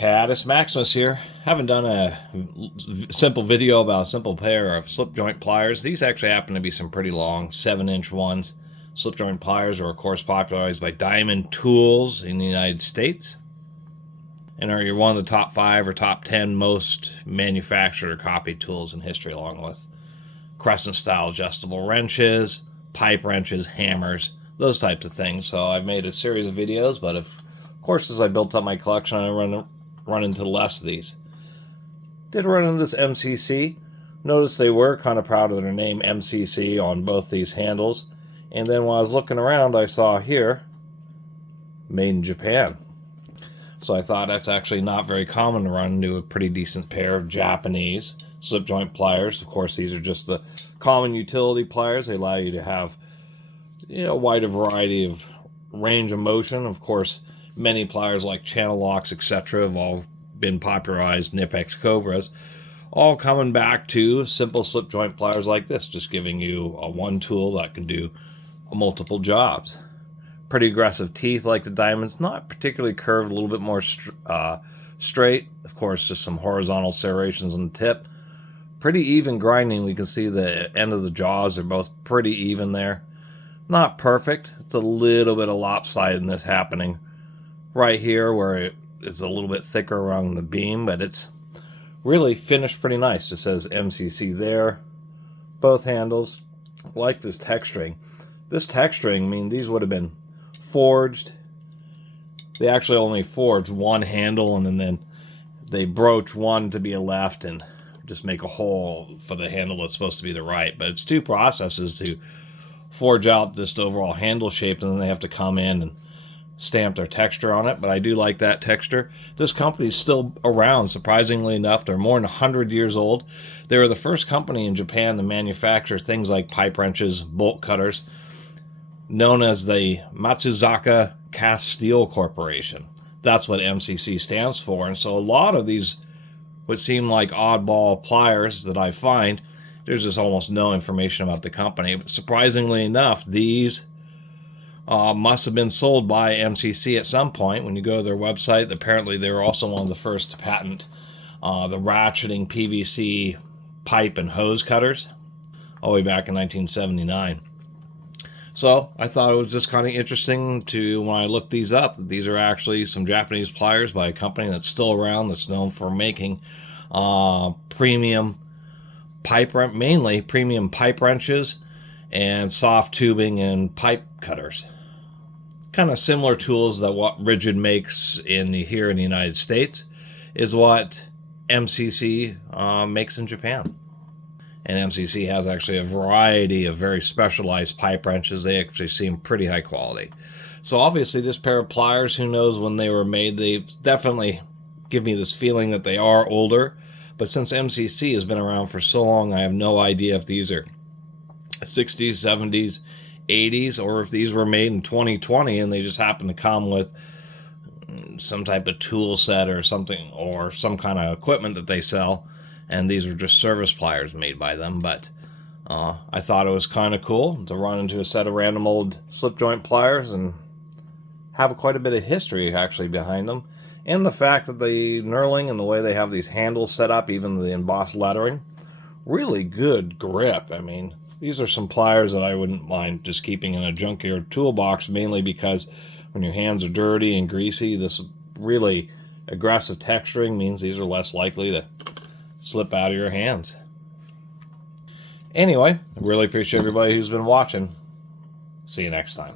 Catus, Maximus here. Haven't done a simple video about a simple pair of slip joint pliers. These actually happen to be some pretty long 7-inch ones. Slip joint pliers are of course popularized by Diamond Tools in the United States and are one of the top 5 or top 10 most manufactured or copied tools in history, along with crescent style adjustable wrenches, pipe wrenches, hammers, those types of things. So I've made a series of videos, but of course as I built up my collection I run into less of these. Did run into this MCC. Notice they were kind of proud of their name MCC on both these handles. And then when I was looking around I saw here, made in Japan. So I thought that's actually not very common to run into a pretty decent pair of Japanese slip joint pliers. Of course these are just the common utility pliers. They allow you to have a wider variety of range of motion. Of course many pliers like channel locks, etc. have all been popularized, Nipex Cobras, all coming back to simple slip joint pliers like this, just giving you a one tool that can do multiple jobs. Pretty aggressive teeth like the diamonds, not particularly curved, a little bit more straight. Of course, just some horizontal serrations on the tip. Pretty even grinding. We can see the end of the jaws are both pretty even there. Not perfect. It's a little bit of lopsidedness happening right here where it's a little bit thicker around the beam, but it's really finished pretty nice. It says MCC there. Both handles. I like this texturing. This texturing, I mean, these would have been forged. They actually only forged one handle and then they broach one to be a left and just make a hole for the handle that's supposed to be the right. But it's two processes to forge out this overall handle shape, and then they have to come in and stamp their texture on it. But I do like that texture. This company is still around, surprisingly enough. They're more than 100 years old. They were the first company in Japan to manufacture things like pipe wrenches, bolt cutters, known as the Matuszaka Cast Steel Corporation. That's what MCC stands for. And so a lot of these what seem like oddball pliers that I find, there's just almost no information about the company. But surprisingly enough, these must have been sold by MCC at some point. When you go to their website, apparently they were also one of the first to patent the ratcheting PVC pipe and hose cutters all the way back in 1979. So I thought it was just kind of interesting to, when I looked these up, that these are actually some Japanese pliers by a company that's still around, that's known for making premium pipe wrench, mainly premium pipe wrenches and soft tubing and pipe cutters. Kind of similar tools that what Rigid makes here in the United States is what MCC makes in Japan. And MCC has actually a variety of very specialized pipe wrenches. They actually seem pretty high quality. So obviously this pair of pliers, who knows when they were made, they definitely give me this feeling that they are older. But since MCC has been around for so long, I have no idea if these are 60s, 70s, 80s, or if these were made in 2020 and they just happen to come with some type of tool set or something, or some kind of equipment that they sell, and these were just service pliers made by them. But I thought it was kind of cool to run into a set of random old slip joint pliers and have quite a bit of history actually behind them. And the fact that the knurling and the way they have these handles set up, even the embossed lettering, really good grip. I mean, these are some pliers that I wouldn't mind just keeping in a junkyard toolbox, mainly because when your hands are dirty and greasy, this really aggressive texturing means these are less likely to slip out of your hands. Anyway, I really appreciate everybody who's been watching. See you next time.